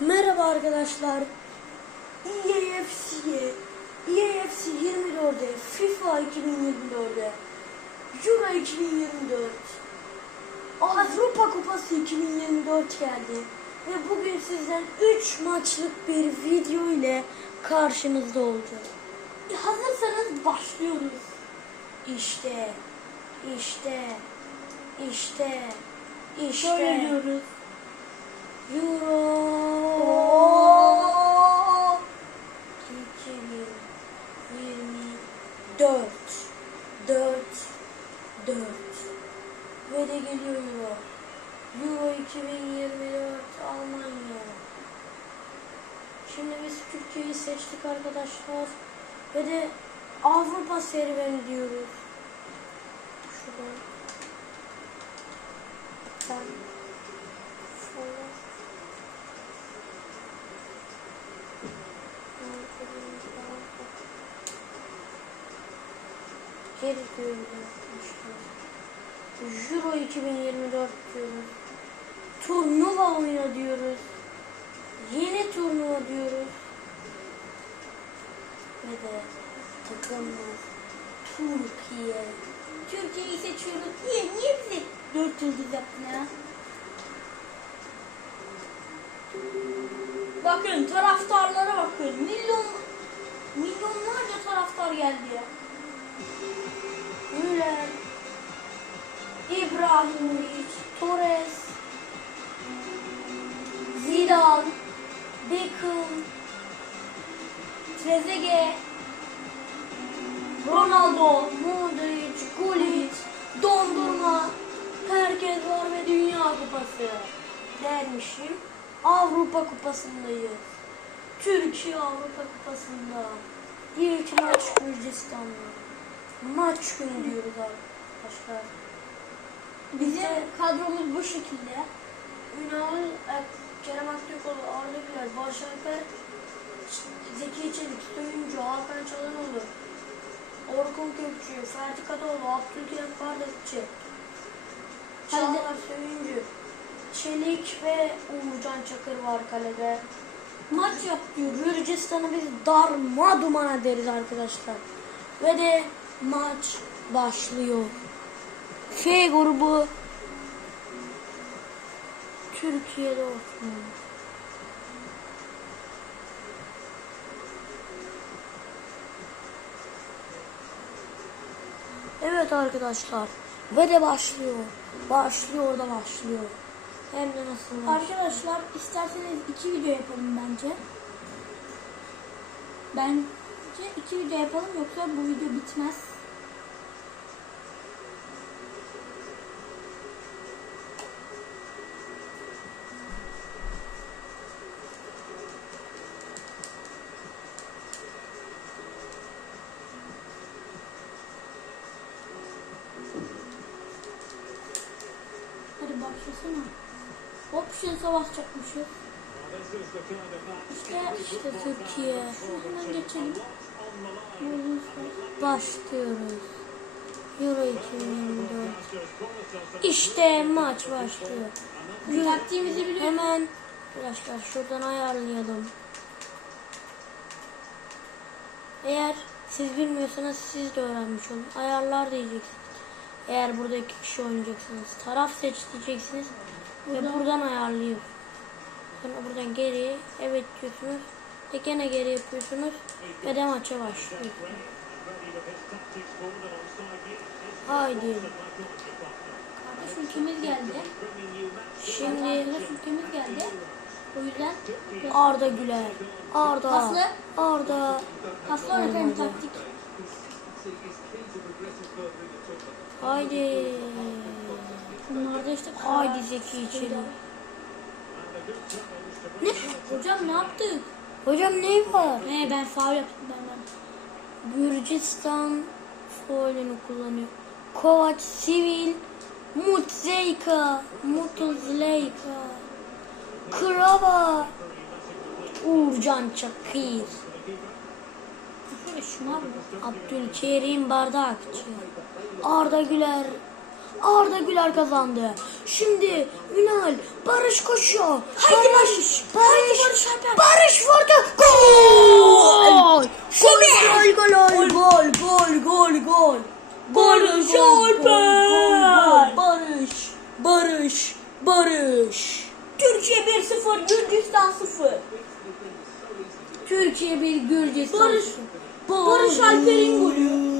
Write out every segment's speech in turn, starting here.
Merhaba arkadaşlar. EAFC'ye, EAFC 24'e, FIFA 2024'e, Euro 2024, Avrupa Kupası 2024 geldi. Ve bugün sizden 3 maçlık bir video ile karşınızda olacağız. E, Hazırsanız başlıyoruz. İşte, işte, işte, işte. Şöyle diyoruz. Euro 2024 4 4 ve de geliyor Euro. Euro 2024 Almanya. Şimdi biz Türkiye'yi seçtik arkadaşlar. Ve de Avrupa serüveni diyoruz. Şuradan. Ben şöyle. Geri diyoruz arkadaşlar. Euro 2024 diyoruz. Turnuva oyna diyoruz. Yeni turnuva diyoruz. Ve de takımımız Türkiye. Türkiye'yi seçiyoruz. Niye? Niye bize dört yıldız yaptın ya? Bakın taraftarlara bakın. Milyon milyonlarca taraftar geldi ya. Müller, İbrahimovic, Torres, Zidane, Beckham, Trezeguet, Ronaldo, Modric, Gullit, Dondurma, herkes var ve Dünya Kupası dermişim. Avrupa Kupası'ndayız. Türkiye Avrupa Kupası'nda. İlk maç Gürcistan'la. Maç günü diyoruz arkadaşlar. bizim kadromuz bu şekilde. Ünal, e, Kerem Aktürkoğlu, Arda Güler, Barış Alper, Zeki Çelik, Söyüncü, Hakan Çalhanoğlu, Orkun Kökçü, Ferdi Kadıoğlu, Abdülkerim Bardakçı, Çağlar Söyüncü, Çelik ve Uğurcan Çakır var kalede. Maç yap diyoruz. Gürcistan'ı biz darma duman ederiz arkadaşlar. Ve de maç başlıyor. F grubu Türkiye'de olsun. Evet arkadaşlar. Ve de başlıyor. Başlıyor da başlıyor. Hem de nasıl? Arkadaşlar isterseniz iki video yapalım bence. Bence iki video yapalım yoksa bu video bitmez. Hadi başlasana. Hop şimdi savaş çakmışız. İşte İşte Türkiye. hemen geçelim. Başlıyoruz. Euro 2024. İşte maç başlıyor. Bizim taktiğimizi biliyoruz. Hemen arkadaşlar şuradan ayarlayalım. Eğer siz bilmiyorsanız siz de öğrenmiş olun. Ayarlar diyeceksiniz. Eğer burada iki kişi oynayacaksınız. Taraf seç diyeceksiniz. Ve buradan ayarlıyor. Sonra buradan geri evet diyorsunuz. Ve gene geri yapıyorsunuz. Ve de maça başlıyor. Haydi. Kardeş ülkemiz geldi. Şimdi Arkadaş ülkemiz geldi. O yüzden Arda Güler. Arda. Paslı. Arda. paslı öğretelim taktik. Haydi. Bunlarda işte Haydi Zeki içeri. Ne? Hocam ne yaptık? Hocam ne var? He ben faul yaptım benden. Gürcistan faulünü kullanıyor. Kovac, Sivil, Mutzeyka, Mutuzleyka, Krava, Uğurcan Çakır, Şöyle şuna. Abdülkerim Bardakçı, Arda Güler. Arda Güler kazandı. Şimdi Ünal Barış koşuyor. Haydi Barış. Barış. Barış, Barış, Barış vurdu. Gol. Gol. Gol. Gol. Gol. Gol. Gol. Gol. Barış Alper. Barış. Barış. Barış. Türkiye 1-0, Gürcistan 0. Türkiye 1, Gürcistan 0. Barış, Barış Alper'in golü.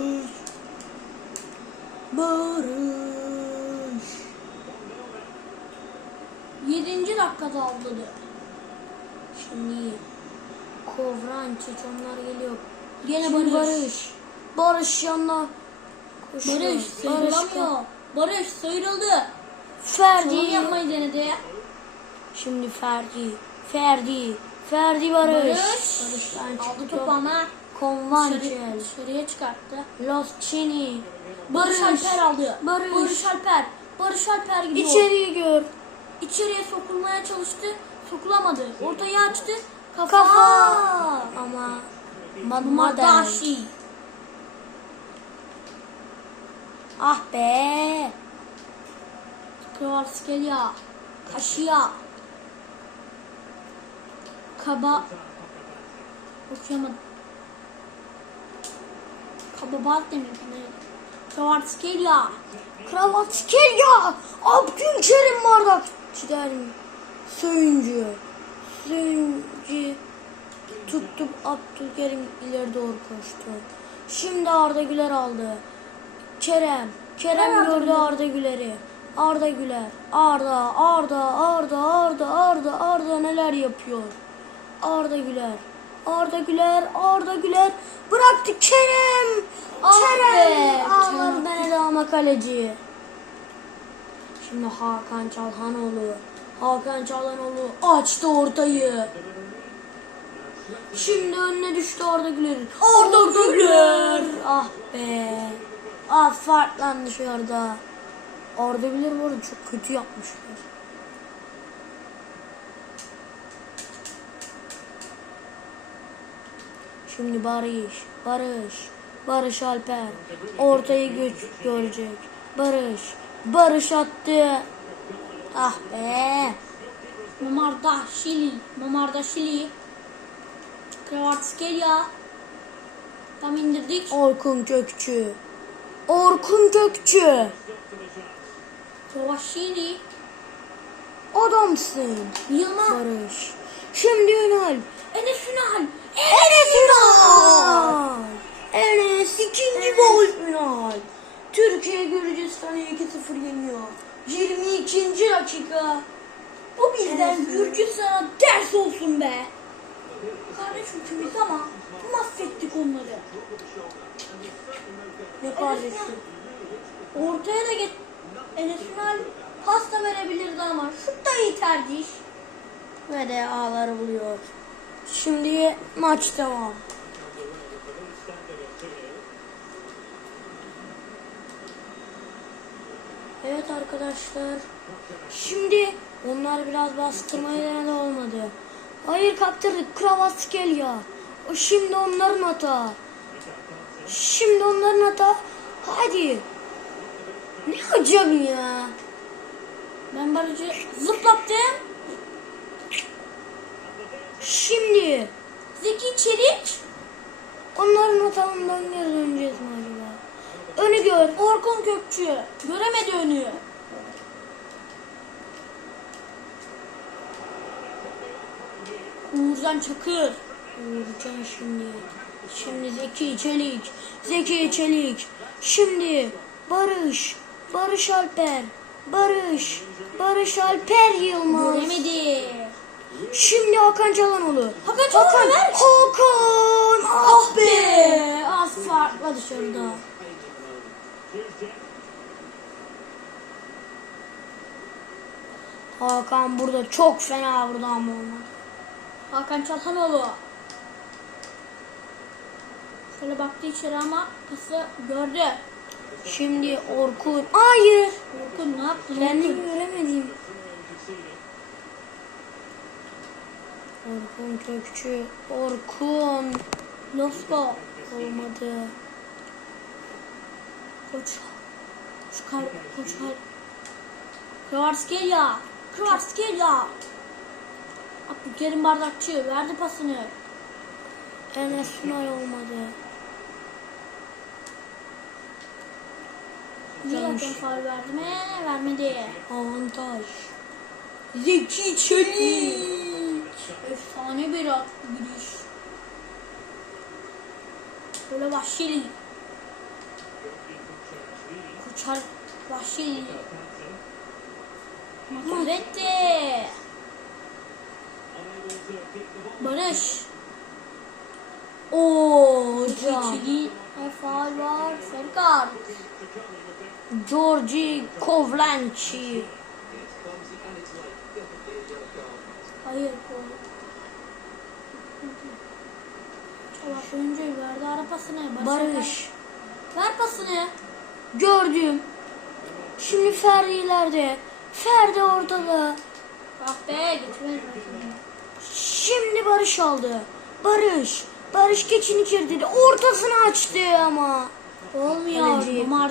Barış. 7. dakikada aldı. Şimdi Kovrançiç onlar geliyor. Gene Şimdi Barış. Barış. Barış yanına koşuyor. Barış sıyrılamıyor. Barış sıyrıldı. Ferdi. Çalım yapmayı denedi. Şimdi Ferdi. Ferdi. Ferdi Barış. Barış. Barış'tan Aldı topu ama Konvancel. dışarıya çıkarttı. Loscini. Barış Alper aldı. Barış. Barış Alper. Barış Alper gidiyor. İçeriye gör. İçeriye sokulmaya çalıştı. Sokulamadı. Ortayı açtı. Kafa. Kafa. Ama Madmaden. Madashi. Ah be. Kvarskelya. Kaşıya. Kaba. Okuyamadım. Kaba bat demek ne? Kvarskelya. Kravatskelya. Abdülkerim bardak. Çider mi? Söyüncü. Söyüncü. Tuttum Abdülkerim ileri doğru koştu. Şimdi Arda Güler aldı. Kerem. Kerem Arda gördü. Arda Güler'i. Arda Güler. Arda, Arda, Arda, Arda, Arda, Arda neler yapıyor? Arda Güler. Arda Güler, Arda Güler. Bıraktı Kerem. Ah Kerem. Kerem. denedi ama kaleci. Şimdi Hakan Çalhanoğlu. Hakan Çalhanoğlu açtı ortayı. Şimdi önüne düştü Arda Güler. Arda Güler. Ah be. Ah farklandı şu arada. Arda Güler bu arada çok kötü yapmışlar. Şimdi Barış, Barış, Barış Alper ortayı güç görecek. Barış, Barış attı. Ah be. Mamardashvili. Mamardashvili. Kvarskelya. Tam indirdik. Orkun Kökçü. Orkun Kökçü. Kvarsili. Adamsın. Yılmaz. Barış. Şimdi Ünal. Enes Ünal. Enes Ünal. Enes ikinci gol Ünal. Türkiye Gürcistan'ı 2-0 yeniyor. 22. dakika. Bu bizden Ünal. Gürcistan'a ders olsun be. Kardeş hükümeti ama mahvettik onları. Ne kardeşim? Ortaya da get Enes Ünal pasta verebilirdi ama şut da iyi tercih. Ve de ağları buluyor. Şimdi maç devam. Evet arkadaşlar. Şimdi onlar biraz bastırmayı denedi olmadı. Hayır kaptırdık. Kravatskelya. O şimdi onların hata. Şimdi onların hata. Hadi. Ne acaba ya? Ben barajı zıplattım. Şimdi Zeki Çelik, onların hatalarından geri döneceğiz mi acaba? Önü gör. Orkun Kökçü. Göremedi önü. Uğurcan Çakır. Uğurcan şimdi. Şimdi Zeki Çelik. Zeki Çelik. Şimdi Barış. Barış Alper. Barış. Barış Alper Yılmaz. Göremedi. Şimdi Hakan Çalhanoğlu. Hakan Çalhanoğlu ver. Hakan. Ah be. Az farkla dışarıda. Hakan burada çok fena vurdu ama olmadı. Hakan Çalhanoğlu. Şöyle baktı içeri ama pası gördü. Şimdi Orkun. Hayır. Orkun ne yaptı? Kendim Orkun? göremedim. Orkun Kökçü. Orkun. Losko. Olmadı. Koç. Çıkar. Koç. Kvarskelya. Kvarskelya. Abdülkerim Bardakçı verdi pasını. Enes Ünal olmadı. Hakem faul verdi mi? Vermedi. Avantaj. Zeki Çelik. Efsane bir at giriş. Böyle vahşi Kaçar vahşi Maturette Barış. Ooo İçili Efal var Serkan. Georgi Kovlenci Hayır. Çolak oyuncu verdi ara pasını. Barış. Ver pasını. Gördüm. Şimdi Ferdi ileride. Ferdi ortada. Ah be getirmedi. Şimdi Barış aldı. Barış. Barış geçin içeri dedi. Ortasını açtı ama. Olmuyor. Kaleci. Mamar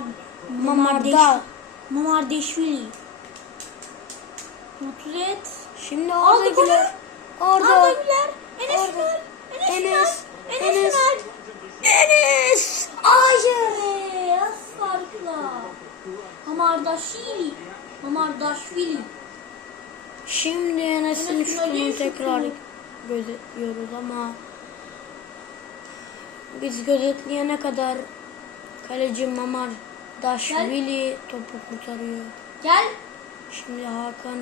Mamarda. Mamardeşvili. Mutluet. Şimdi Aldı Arda golü. Güler. Arda. Arda Güler. Enes. Enes. Enes. Enes Enes. Hayır. Farkla. Mamardaşvili. Mamardaşvili. Şimdi Enes'in şutu. tekrar gözetliyoruz ama biz gözetleyene kadar kaleci Mamar Daşvili topu kurtarıyor. Gel. Şimdi Hakan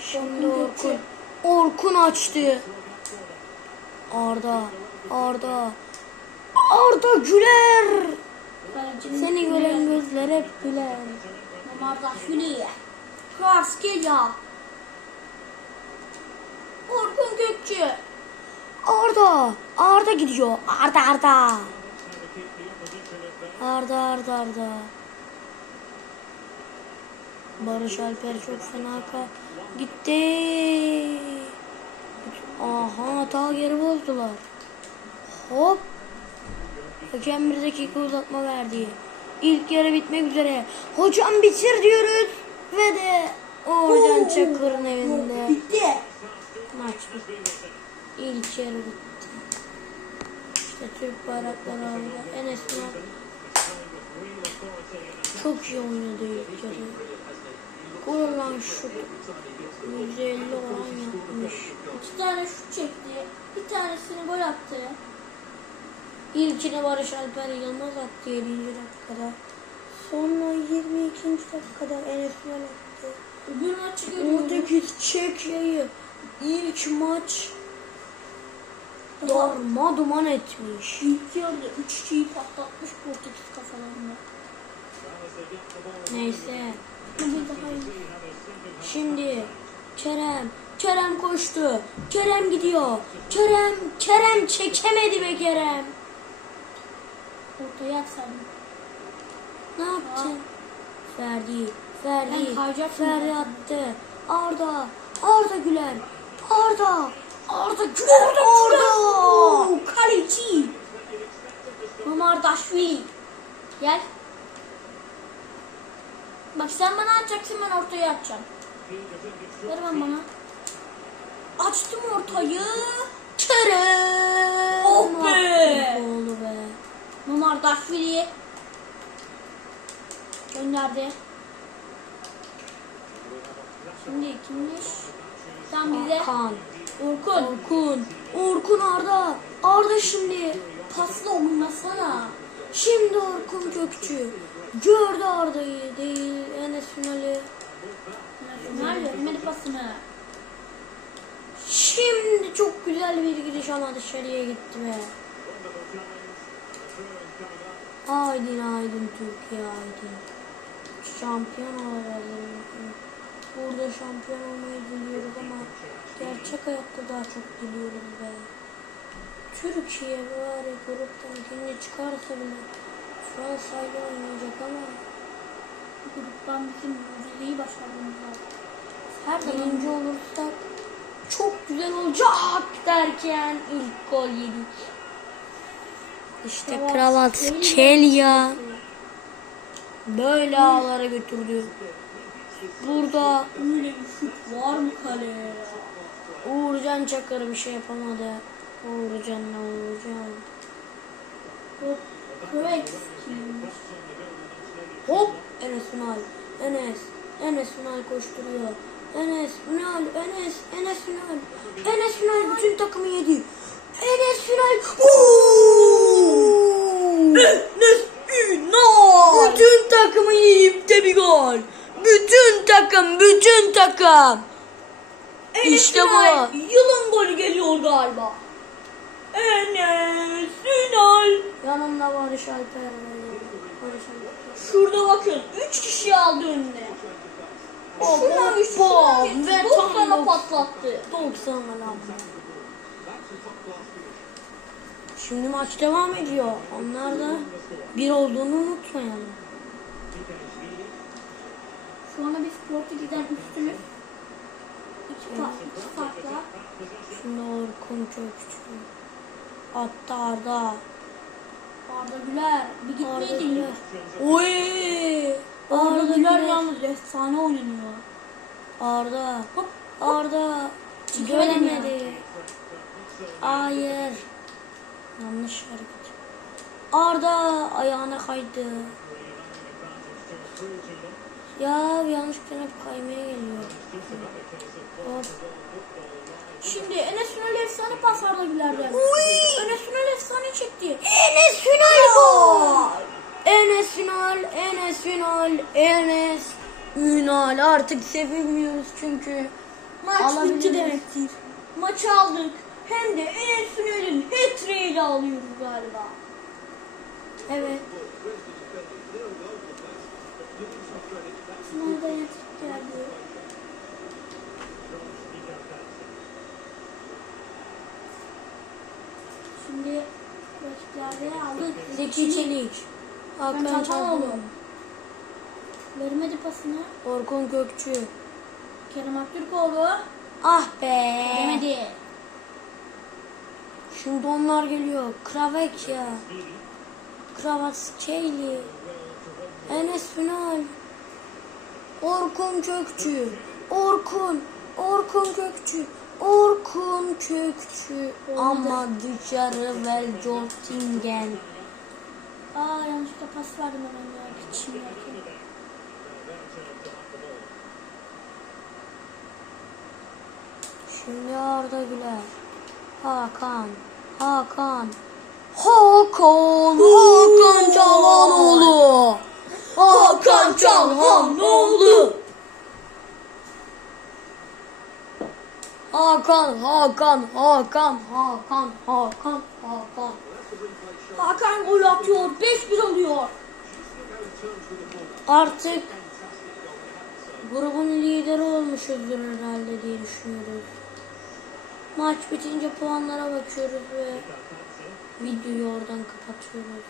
Şimdi Orkun Orkun. Açtı. Arda. Arda. Arda Güler. Seni gören gözler hep güler. Mamardaşvili. Kvarskelya. Orkun Gökçe. Arda. Arda gidiyor. Arda Arda. Arda Arda Arda. Barış Alper çok fena gitti. Aha hata geri bozdular. Hop. Hakem bir dakika uzatma verdi. İlk yarı bitmek üzere. Hocam bitir diyoruz. Ve de Orhan Çakır'ın evinde. Bitti. Maç bitti. İlk yarı bitti. İşte Türk bayrakları aldı. Enes Ünal çok iyi oynadı ilk yarı. Gol olan şut. %50 oran yapmış. İki tane şut çekti. Bir tanesini gol attı. İlkini Barış Alper Yılmaz attı 7. dakikada. Sonra 22. dakikada Enes Ünal attı. Öbür maçı. Portekiz Çekya'yı ilk maç darma duman etmiş. İlk yarıda 3 şeyi patlatmış Portekiz kafalarında. Neyse. Şimdi Kerem. Kerem koştu. Kerem gidiyor. Kerem. Kerem çekemedi be Kerem. Ortaya atsaydın. Ne yaptın? Ferdi. Ferdi. Ferdi attı. Arda. Arda Güler. Arda. Arda Güler. Arda. Oo, kaleci. Mamardaşvili. Gel. Bak sen bana atacaksın ben ortaya atacağım. Ver ben bana. Açtım ortayı. Kerem. Oh be. Oldu be. Mamardaşvili. Gönderdi. Şimdi kimmiş? Sen bize. Hakan. Orkun. Orkun. Orkun Arda. Arda şimdi. Pasla oynasana. Şimdi Orkun Kökçü. Gördü Arda'yı değil Enes Ünal'i. Nerede? Vermedi pasını. Şimdi çok güzel bir giriş ama dışarıya gitti be. Aydın aydın Türkiye aydın. Şampiyon olacağız. Burada şampiyon olmayı diliyoruz ama gerçek hayatta daha çok diliyoruz be. Türkiye bari gruptan kendi çıkarsa bile Fransa'yla oynayacak ama Gruptan bizim mücadeleyi başardığımız lazım. Her birinci olursak çok güzel olacak derken ilk gol yedik. İşte Kravat Kelly Kelya böyle ağlara götürdü. Burada Öyle bir şut var mı kaleye? Uğurcan Çakır bir şey yapamadı. Uğurcan'la Uğurcan. Hop. Kıveç. Hop Enes Ünal. Enes. Enes Ünal koşturuyor. Enes Ünal. Enes. Enes Ünal. Enes Ünal bütün takımı yedi. Enes Ünal. Enes Ünal. Bütün takımı yiyip de bir gol. Bütün takım, bütün takım. Enes İşte Ünal, bu. Yılın golü geliyor galiba. Enes Ünal. Yanımda Barış Alper. Barış Alper. Şurada bakın 3 kişi aldı önüne. Bom, 3 bom ve tam sana patlattı. 90 lan. Şimdi maç devam ediyor. Onlar da bir olduğunu unutmayalım. Şu anda biz Portekiz'den üstünüz. İki, fa iki farkla. Şimdi Orkun Kökçü. Attı Arda. Arda Güler. Bir ya. Güler. Oy! Arda Güler yalnız efsane oynuyor. Arda. Hop. Arda. Göremedi. Hayır. Yanlış hareket. Arda ayağına kaydı. Ya yanlışlıkla hep kaymaya geliyor. Hop. Şimdi Enes Ünal efsane pas Arda Güler'den. Enes Ünal efsane çekti. Enes Ünal gol. Enes Ünal, Enes Ünal, Enes Ünal. Artık sevinmiyoruz çünkü. Maç bitti demektir. Maçı aldık. Hem de Enes Ünal'in hat-trick'iyle alıyoruz galiba. Evet. Sınavda hat-trick geldi. Şimdi rakiplerde aldık. Zeki Çelik. Hakan Çağatay Çalhanoğlu. oldu. Vermedi pasını. Orkun Gökçü. Kerem Aktürkoğlu. Ah be. Veremedi. Şimdi onlar geliyor. Kravekya. Kravatskeili. Enes Ünal. Orkun Kökçü. Orkun. Orkun Kökçü. Orkun Kökçü. Ama dışarı Veljotingen. Aa yanlışlıkla pas verdim hemen ya. Derken. Şimdi Arda Güler. Hakan. Hakan. Hakan. Hakan Çalhanoğlu. Hakan Çalhanoğlu. Hakan, Hakan, Hakan, Hakan, Hakan, Hakan. Hakan gol atıyor. 5-1 oluyor. Artık grubun lideri olmuşuzdur herhalde diye düşünüyoruz. Maç bitince puanlara bakıyoruz ve videoyu oradan kapatıyoruz.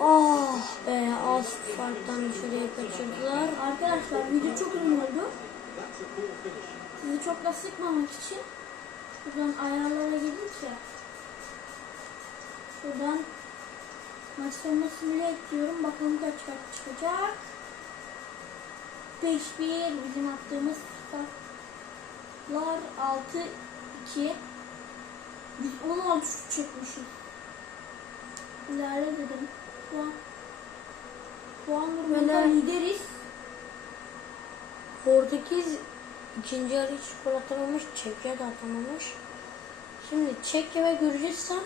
Ah be az farktan dışarıya kaçırdılar. Arkadaşlar video çok uzun oldu. Sizi çok da sıkmamak için şuradan ayarlara gidince şuradan maç sonunda simüle ekliyorum. Bakalım kaç kaç çıkacak. 5-1 bizim attığımız farklar 6-2 Biz 16 şut çekmişiz. İlerle dedim. Puan Puan durumunda lideriz. Portekiz ikinci yarı hiç gol atamamış, Çekya da atamamış. Şimdi Çekya ve Gürcistan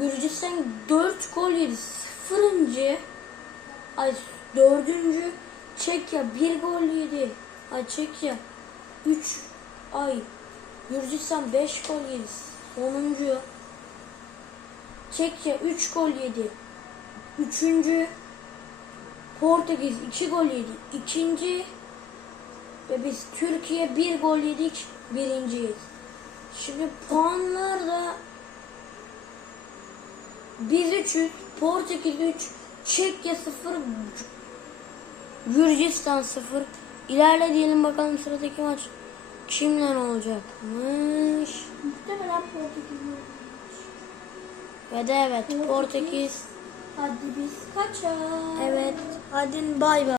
Gürcistan 4 gol yedi. Sıfırıncı ay dördüncü Çekya 1 gol yedi. Ay Çekya 3 ay Gürcistan 5 gol yedi. Sonuncu Çekya 3 gol yedi. Üçüncü Portekiz 2 gol yedi. İkinci ve biz Türkiye bir gol yedik. Birinciyiz. Şimdi puanlar da biz 3'üz. Portekiz 3. Çekya 0. Gürcistan 0. İlerle diyelim bakalım sıradaki maç kimler olacakmış. Muhtemelen Portekiz'in. Ve de evet Portekiz. Hadi biz kaçar. Evet. Hadi bay bay.